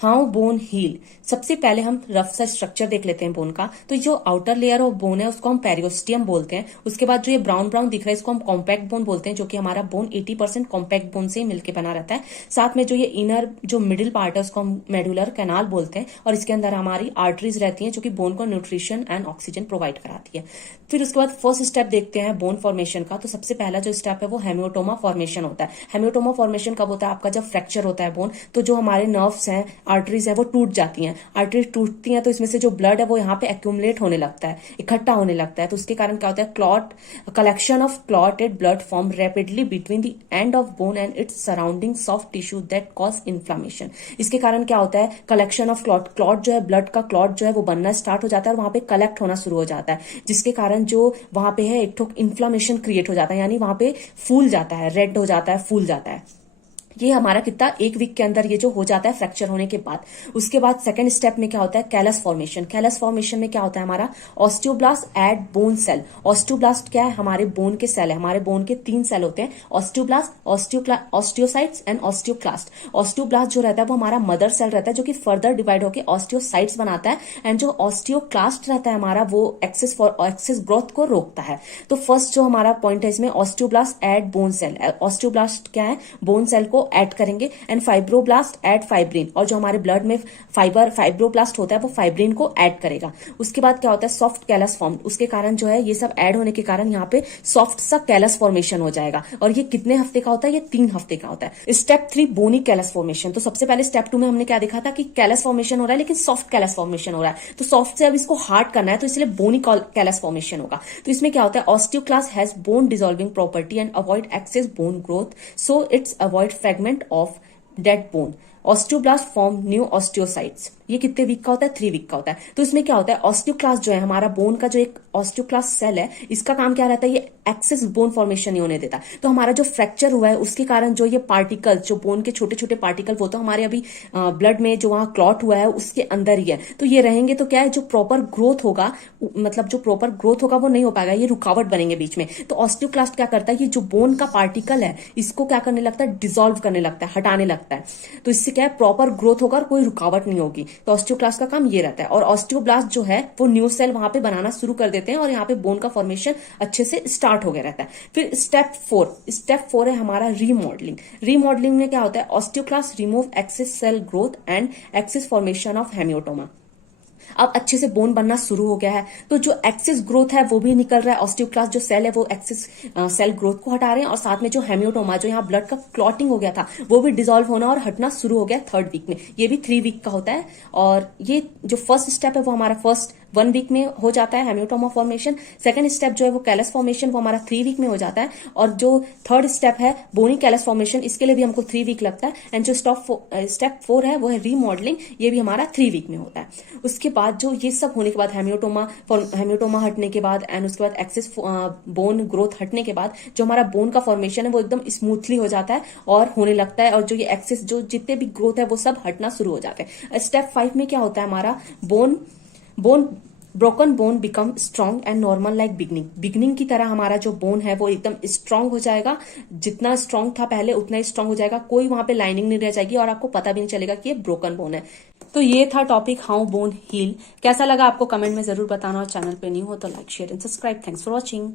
How bone heal. सबसे पहले हम रफ सा स्ट्रक्चर देख लेते हैं बोन का। तो जो आउटर लेयर ऑफ बोन है उसको हम पेरियोस्टियम बोलते हैं। उसके बाद जो ये ब्राउन ब्राउन दिख रहा है इसको हम कॉम्पैक्ट बोन बोलते हैं, जो कि हमारा बोन 80% कॉम्पैक्ट बोन से मिलकर बना रहता है। साथ में जो ये इनर जो मिडिल पार्ट है उसको हम मेडुलर कैनाल बोलते हैं, और इसके अंदर हमारी आर्टरीज रहती हैं जो कि बोन को न्यूट्रिशन एंड ऑक्सीजन प्रोवाइड कराती है। फिर उसके बाद फर्स्ट स्टेप देखते हैं बोन फॉर्मेशन का। तो सबसे पहला जो स्टेप है वो हेमियोटोमा फॉर्मेशन होता है। हेमियोटोमा फॉर्मेशन कब होता है? आपका जब फ्रैक्चर होता है बोन, तो जो हमारे नर्व्स हैं, आर्टरीज है, वो टूट जाती हैं। आर्टरीज टूटती हैं तो इसमें से जो ब्लड है वो यहाँ पे एक्यूमुलेट होने लगता है, इकट्ठा होने लगता है। तो उसके कारण क्या होता है? Clot collection of clotted blood form rapidly between the end of bone and its surrounding soft tissue that cause inflammation. इसके कारण क्या होता है? कलेक्शन ऑफ क्लॉट जो है, ब्लड का क्लॉट जो है वो बनना स्टार्ट हो जाता है और वहां पे कलेक्ट होना शुरू हो जाता है, जिसके कारण जो वहां पे है एक ठोक इन्फ्लामेशन क्रिएट हो जाता है, यानी वहां पे फूल जाता है, रेड हो जाता है, फूल जाता है। ये हमारा कितना 1 वीक के अंदर ये जो हो जाता है फ्रैक्चर होने के बाद। उसके बाद सेकंड स्टेप में क्या होता है? Callus formation. कैलस फॉर्मेशन में क्या होता है हमारा? Osteoblast at bone cell. Osteoblast क्या है? हमारे बोन के सेल है। हमारे बोन के 3 सेल होते हैं, osteoblast, osteocytes and osteoclast. Osteoblast जो रहता है वो हमारा मदर सेल रहता है जो कि फर्दर डिवाइड होकर ऑस्टियोसाइट्स बनाता है, एंड जो ऑस्टियोक्लास्ट रहता है हमारा वो एक्सेस ग्रोथ को रोकता है। तो फर्स्ट जो हमारा पॉइंट है इसमें osteoblast at bone cell. Osteoblast क्या है? बोन सेल को ऐड करेंगे, एंड फाइब्रोब्लास्ट ऐड फाइब्रिन, और जो हमारे ब्लड में फाइब्रोब्लास्ट होता है वो फाइब्रिन को ऐड करेगा। उसके बाद क्या होता है? Soft callus form. उसके कारण जो है ये सब ऐड होने के कारण यहाँ पे सॉफ्ट सा कैलस फॉर्मेशन हो जाएगा, और ये कितने हफ्ते का होता है? ये 3 हफ्ते का होता है। स्टेप 3 बोनी कैलस फॉर्मेशन। तो सबसे पहले स्टेप 2 में हमने क्या देखा था कि कैलस फॉर्मेशन हो रहा है लेकिन सॉफ्ट कैलस फॉर्मेशन हो रहा है। तो सॉफ्ट से अब इसको हार्ड करना है, तो इसलिए बोनी कैलस फॉर्मेशन होगा। तो इसमें क्या होता है? Osteoclast has bone dissolving property and avoid excess bone growth, so it's avoid fragment of dead bone. Osteoblast form new osteocytes. ये कितने वीक का होता है? 3 वीक का होता है। तो इसमें क्या होता है? ऑस्टियोक्लास्ट जो है हमारा बोन का जो एक ऑस्टियोक्लास्ट सेल है, इसका काम क्या रहता है? ये एक्सेस बोन फॉर्मेशन नहीं होने देता। तो हमारा जो फ्रैक्चर हुआ है उसके कारण जो ये पार्टिकल, जो बोन के छोटे छोटे पार्टिकल, वो तो हमारे अभी ब्लड में जो वहां क्लॉट हुआ है उसके अंदर ही है, तो ये रहेंगे। तो क्या है? जो प्रॉपर ग्रोथ होगा, मतलब जो प्रॉपर ग्रोथ होगा वो नहीं हो पाएगा, ये रुकावट बनेंगे बीच में। तो ऑस्टियोक्लास्ट क्या करता है? ये जो बोन का पार्टिकल है इसको क्या करने लगता है? डिसॉल्व करने लगता है, हटाने लगता है। तो इससे क्या है? प्रॉपर ग्रोथ होगा और कोई रुकावट नहीं होगी। तो ऑस्टियोक्लास्ट का काम ये रहता है, और ऑस्टियोब्लास्ट जो है वो न्यू सेल वहां पे बनाना शुरू कर देते हैं, और यहाँ पे बोन का फॉर्मेशन अच्छे से स्टार्ट हो गया रहता है। फिर स्टेप 4 है हमारा रीमॉडलिंग। रीमॉडलिंग में क्या होता है? Osteoclast remove excess cell growth and excess formation of haematoma. अब अच्छे से बोन बनना शुरू हो गया है, तो जो एक्सेस ग्रोथ है वो भी निकल रहा है। ऑस्टियोक्लास्ट जो सेल है वो एक्सेस सेल ग्रोथ को हटा रहे हैं, और साथ में जो हेमियोटोमा, जो यहाँ ब्लड का क्लॉटिंग हो गया था, वो भी डिसॉल्व होना और हटना शुरू हो गया 3rd वीक में। ये भी 3 वीक का होता है, और ये जो फर्स्ट स्टेप है वो हमारा फर्स्ट 1 वीक में हो जाता है, हेमियोटोमा फॉर्मेशन। सेकंड स्टेप जो है वो कैलस फॉर्मेशन, वो हमारा 3 वीक में हो जाता है, और जो 3rd स्टेप है बोनी कैलस फॉर्मेशन, इसके लिए भी हमको 3 वीक लगता है। एंड जो स्टेप 4 है वो है रीमॉडलिंग, ये भी हमारा 3 वीक में होता है। उसके बाद जो ये सब होने के बाद हेमियोटोमा हटने के बाद, एंड उसके बाद एक्सेस बोन ग्रोथ हटने के बाद, जो हमारा बोन का फॉर्मेशन है वो एकदम स्मूथली हो जाता है और होने लगता है, और जो ये एक्सेस जो जितने भी ग्रोथ है वो सब हटना शुरू हो जाते हैं। स्टेप 5 में क्या होता है? हमारा broken bone become strong and normal like beginning की तरह हमारा जो बोन है वो एकदम स्ट्रांग हो जाएगा। जितना स्ट्रांग था पहले उतना ही स्ट्रांग हो जाएगा, कोई वहां पे लाइनिंग नहीं रह जाएगी, और आपको पता भी नहीं चलेगा कि ये ब्रोकन बोन है। तो ये था टॉपिक हाउ बोन हील। कैसा लगा आपको कमेंट में जरूर बताना, और चैनल पे नहीं हो तो like share and subscribe. Thanks for watching.